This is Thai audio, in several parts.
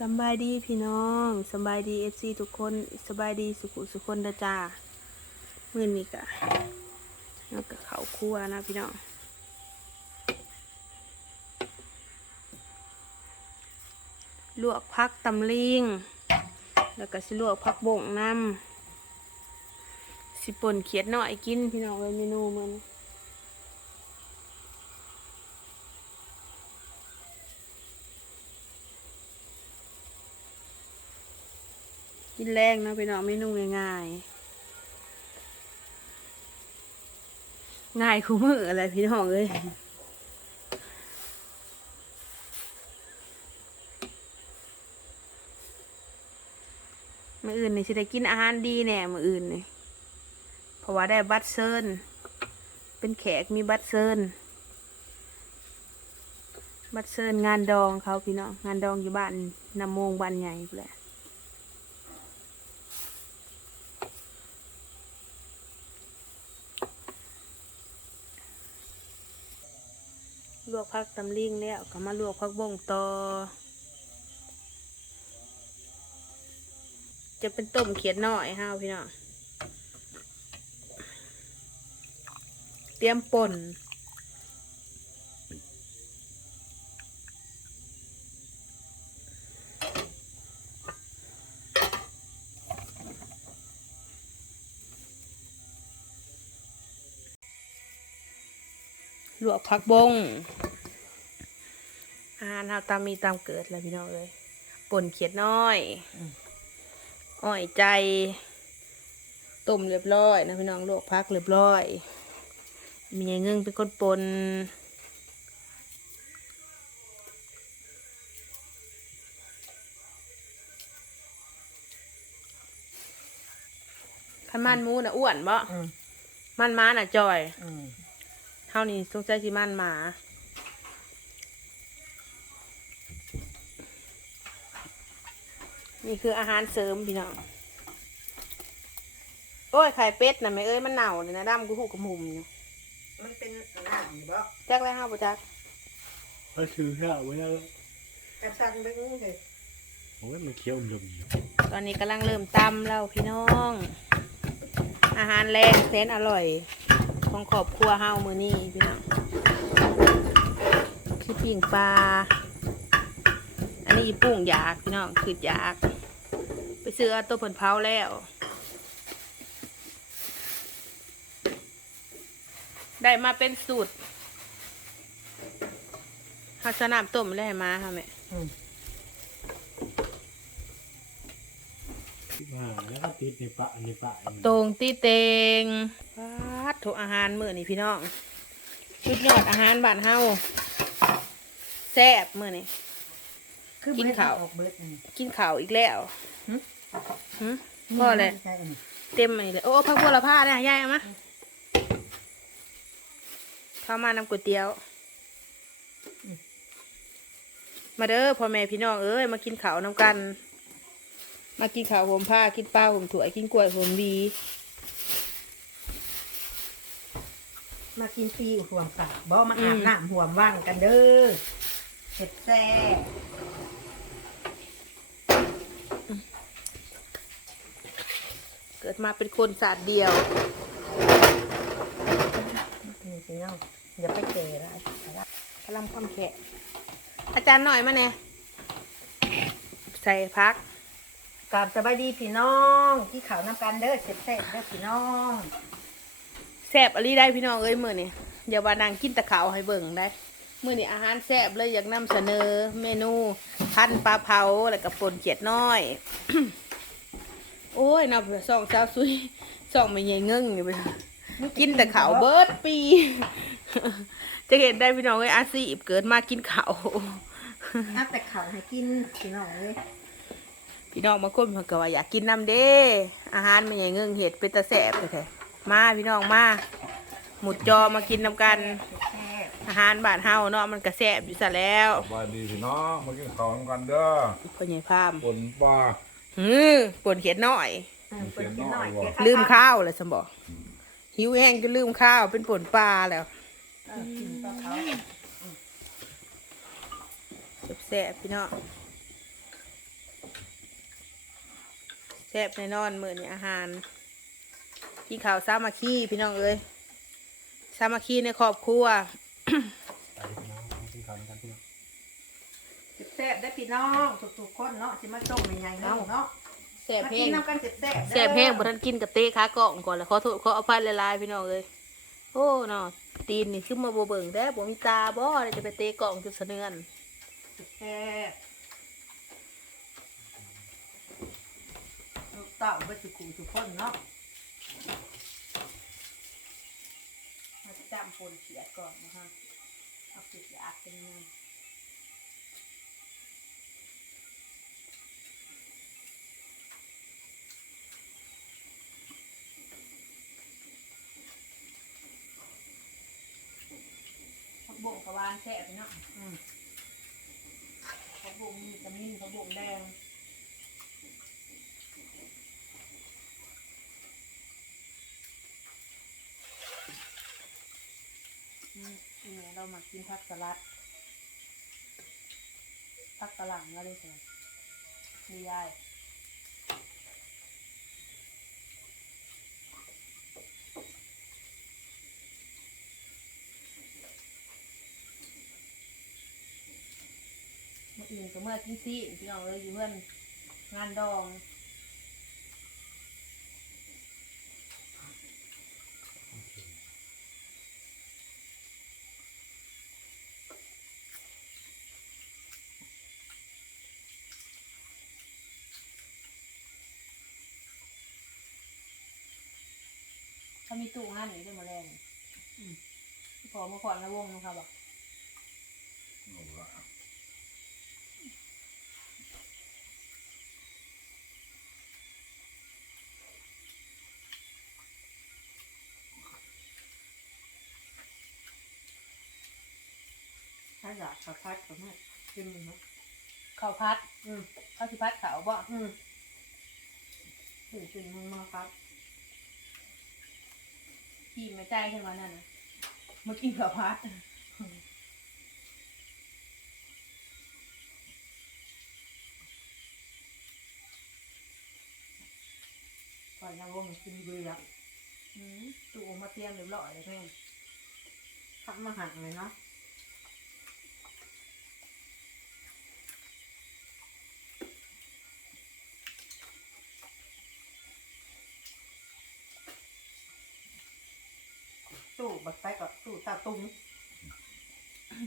สบายดีพี่น้องสบายดีเอฟซีทุกคนสบายดีสุขุสุขคนเด้อจ้ามื่อนี้กะแล้วก็เขาคั่วนะพี่น้องลวกพักตำลิง แล้วก็สิลวกพักบ่งน้ำสิป่นเขียดหน่อยกินพี่น้องเลยเมนูมัน กินแรงนะพี่น้องเมนูง่ายๆง่ายคู่มืออะไรพี่น้องเอ้ยมื่ออื่นนี่สิได้กินอาหารดีแน่มื่ออื่นนี่เพราะว่าได้บัตรเซิร์นเป็นแขกมีบัตรเซิร์นบัตรเซิร์นงานดองเขาพี่น้องงานดองอยู่บ้านนำโมงบ้านใหญ่แหละ ลวกพักตำลิงแล้วก็มาลวกพักบงต่อ จะเป็นต้มเขียดน้อยฮะพี่น้องเตรียมป่นลวกผักบง อาหารเราตามมีตามเกิดเลยพี่น้องเลยป่นเขียดน้อยอ้อยใจต้มเรียบร้อยนะพี่น้องลวกพักเรียบร้อย มีเงื่งเป็นคนปนขันมันหมูน่ะอ้วนบ่อืมมันม้าน่ะจอยอืมเท่านี้สงสัยสิมันหมา นี่คืออาหารเสริมพี่น้อง โอ้ยไข่เป็ดนะแม่เอ้ยมันเน่าเลยนะดำกูหูกระมุมอยู่มันเป็นหน้าอยู่บ่จักแล้วห้าปจักก็ซื้อข้าวไว้แล้วกระซังเบิ้งเลยโอ้ยมันเคี้ยวยมอยู่ตอนนี้กำลังเริ่มตำแล้วพี่น้อง อาหารแรงแสนอร่อย ของครอบครัวเฮามือนี้พี่น้องคือปิ้งปลา อันนี้อีปุ่งอยากพี่น้องคืออยากไป ซื้อเอาตัวผลเผาแล้วได้มาเป็นสูตรฮัสนามต้มแล้วให้มาค่ะแม่อืมที่มาแล้วก็ติดในปะในปะตรงตีเตงปาดถูกอาหารมื้อนี่พี่น้อง ชุดยอดอาหารบ้านเฮาแซ่บมื้อนี่คือกินข้าวออกเบิดนี่กินข้าวอีกแล้ว หึหึพ่อเลยใช่อันนี้เต็มเลยโอ้พักบัวละผ้าเนี่ยยายเอามาเข้ามานำก๋วยเตี๋ยว มาเด้อพ่อแม่พี่น้องเอ้ยมากินข้าวนำกัน มากินข้าวผมผ้ากินปลาผมถั่วยกินกล้วยผมวีมากินฟรีห่วงสาบ่มาอาบน้ำห่วงว่างกันเด้อเสร็จแซ่ เกิดมาเป็นคนศาสตร์เดียวนี่สิเนาะอย่าไปเจละกำลังความแขะอาจารย์หน่อยมาเนี่ยใส่พักกราบสบายดีพี่น้องที่ข่าวน้ำกันเด้อเสร็จแซ่บเด้อพี่น้องแซ่บอะไรได้พี่น้องเอ้ยมือนี่อย่าว่านางกินแตะขาวให้เบิ่งได้มือนี่อาหารแซ่บเลยอยากนำเสนอเมนูพันปลาเผาแล้วก็ป่นเขียดน้อย โอ้ยนับสองสาวซุยสองไม่ใหญ่เงิ่งอยู่ไปกินแต่ขาวเบิร์ดปี จะเห็นได้พี่น้องเอ้ยอาซีพเกิดมากินขาวนับแต่ข่าวให้กินพี่น้องเลยพี่น้องบางคนเพิ่นก็ว่าอยากกินน้ำเด้ อาหารมันใหญ่เงิ่งเห็ดเป็นตะแสบแท้ๆมาพี่น้องมาหมุดจอมากินนำกันแซ่บอาหารบ้านเฮาเนาะมันก็แซ่บอยู่ซะแล้วสบายดีพี่น้องมากินข้าวกันเด้อพ่อใหญ่พามปนปลา ฮือปนเขียดน้อยเออเปิดกินหน่อยเสียงน้อยว่ะเสียลืมข้าวเลยสมบอกหิวแห้งจนลืมข้าวเป็นปนปลาแล้วเออกินปลาเผาแซ่บๆพี่น้องแซ่บแน่นอนมื้อนี้อาหารกินข้าวสามัคคีพี่น้องเอ้ยสามัคคีในครอบครัว ไปพี่น้องมากินข้าวกันพี่น้อง แซ่บได้พี่น้องทุกๆคนเนาะสิมาส่งใหญ่ๆเนาะเนาะแซ่บมาแห้กินงน้ำกันแซ่บๆเด้อแซ่บแห้งบ่ทันกินกับเตะขากล่องก่อนแล้วขอโทษขออภัยหลายๆพี่น้องเอ้ยโอ้เนาะตีนนี่คือมาบ่เบิ่งได้บ่มีตาบ่ได้จะไปเตะกล่องจุดสะเนือน แซ่บลูกเต่าเบ่ทุกคู่ทุกคนเนาะมาจ้ำปนเขียดก่อนนะคะเอาปิดอักเป็นยังผักบุ้งกระวานแซ่บไปเนาะอืมผักบุ้งมีวิตามินผักบุ้งแดงอืมนี่ไงเรามากินผักสลัดผักกะหล่ำก็ได้เลยนี่ยาย เมื่ออื่นก็เมื่อกินซีนพี่น้องเลยอยู่เพื่อนงานดองถ้ามีตู้ห้านนี้ได้มาแรงอืมพอเมื่อก่อนนะวงนะครับบอก เอาละ อยากสักพักก็มากินเนาะข้าวพัดอืมข้าวสิพัดขาวบ่อืมถึงกินมึงมาครับขี่ไม่ใจขึ้นมานั่นนะเมื่อกี้ข้าวพัดก่อนจะวงกินเบื่ออืมตู้มาเตรียมเรียบร้อยเลยแม่ทำมาหักเลยเนาะ ตู้บัดไปกับตู้ตาตุ้ง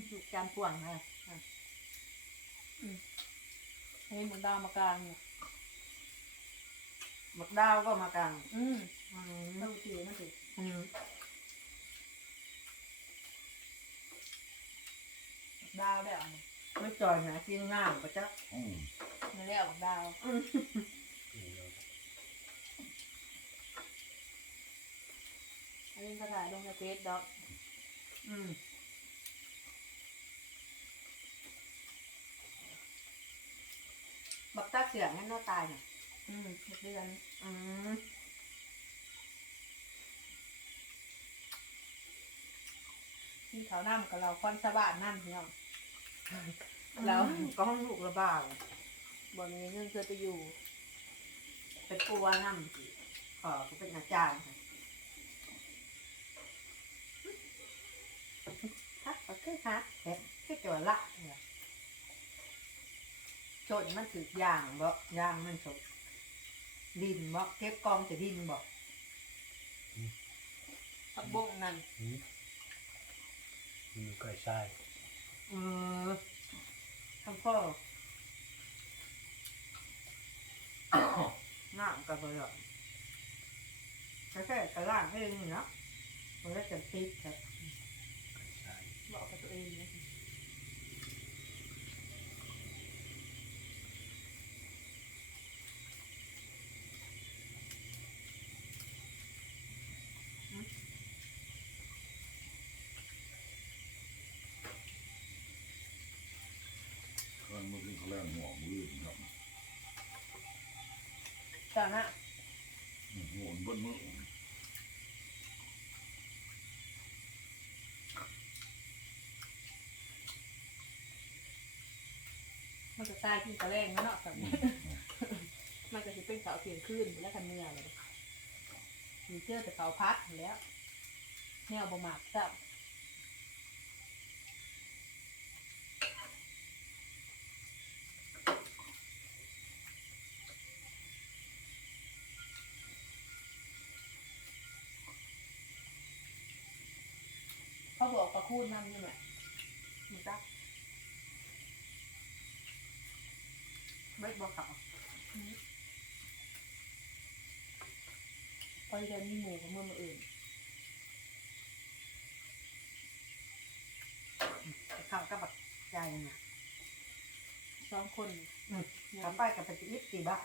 ตู้จานป่วงนะให้หมุนดาวมากลางเนี่ยบักดาวก็มากลางอืมอืมต้องถือมันถืออืมดาวได้เอะไม่จอยนะกินง่ามปะจ๊ะอืมไม่ได้เอาดาว อืม นี่เรา อันนี้ก็ถ่ายลงในเฟซดอก อืมบักตาเสียงงั้นน่าตายน่ะอืมหกเดือนอืมที่เขานั่กับเราคอนสะบานนั่นพี่น้องแล้วก็ห้องลูกระบาดบนนี้เรื่องเคยไปอยู่ เป็นปัวน้ำขอก็เป็นอาจารย์ค่ะฮักก็ คือฮักแต่คือตัวละเนี่ยชนมันถือย่างบ่ย่างมันสดดินบ่เก็บกองแต่ดินบ่ผักบงนั่นอืมมีไก่ชายเออทำพ่อน้ำกับเบอร์แค่แค่กระล่างเองนี่เนาะมันก็จะติดครับไก่ชาย บอกกับตัวเองนะเครื่องมือเขาแรงหัวมือครับจ้านะอืมหัวบนมือ มันจะตายกินกระแรงเนาะแบบนี้มันก็จะเป็นเขาเทียงคืนแล้วกันเมื่อเลยมีเจอแต่เขาพัดแล้วแนวบ่มากจับเขาบอกประคูดนั่นนี่แหละมึงจัก เบิดบอกเขาพอจะมีหมูกับเมื่อมาอื่นเข้ากับบักใจน่ะสองคนอืมกลับไปกับปฏิอิติบ้า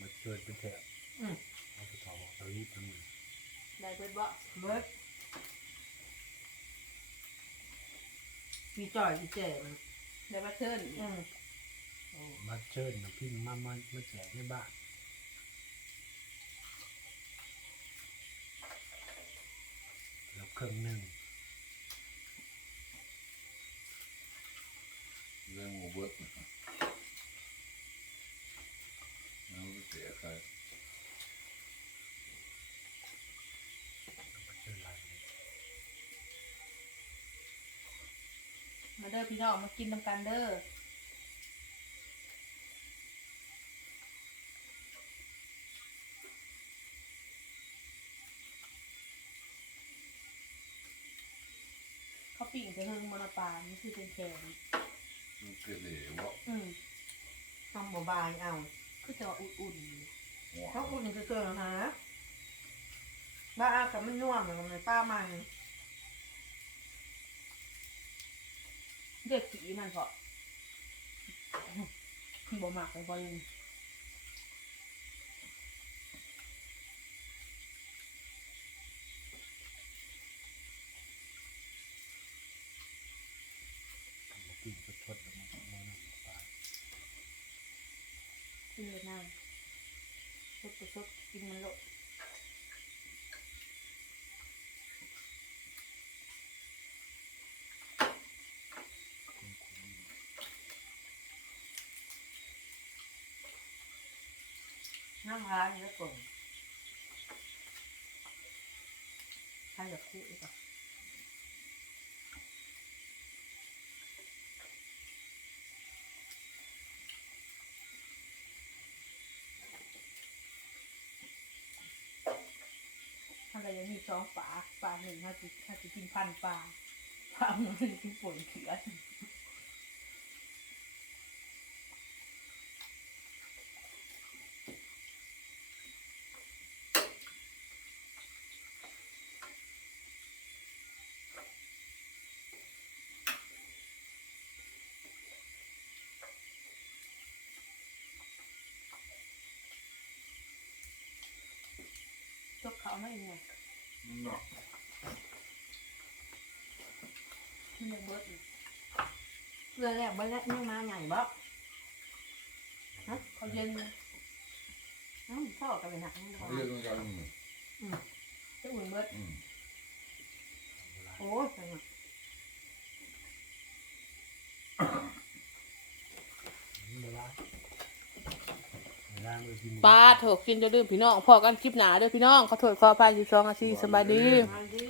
มาเชิญเป็นแถบอืมเอาไปต่อสลิปน้ำมันได้เบิดบ่เบิร์ดพี่จ่อยพี่เจ๋มันได้มาเชิญอืม มาเชิญน้ำพิมพ์มามามาแจกในบ้านแล้วเครื่องหนึ่งเรื่องหมูเบิร์ดแล้วก็เสียใครมาเชิญอะไรเนี่ยมาเด้อพี่น้องมากินน้ำกันเด้อเขาปิ่งไปเฮิงมอนาปานนี่คือเป็นแขนมันเกลียวะอืมต้องบายเอา คือจะว่าอุ่นๆอยู่หัวเขาอุ่นคือเกินหาบ้าเอากับมันน่วมกับมันป้ามันเด็กสีมันเพาะบ่มักเลยบ่ยัง มากินก็ชดแล้วมันมันนั่งไป กินเลยนั่งสดไป งมันโลดน้ำร้านเยอะกว่าใครอยากคู่อีกอะ ถ้าเรายังมี สองฝาฝาหนึ่งถ้าจะถ้าจะกินพันปลาฝาหนึ่งจะกินฝนเขือจกเขาไม่ไง เนาะมันยังเบิดอยู่เพื่อแล้วมันแล้วยังมาใหญ่บ่เขาเย็นเลยน้องพ่อกันเลยนะน้องพ่อเรียกกันจะอุ่นเบิดอืมโอ้ยจังหวะเวลาเวลาเรากิน ป้าโถกินจะดื่มพี่น้องพอกันคลิปหนาเด้อพี่น้องขอโทษขออภัยสิบสองอาชีสบายดี ดี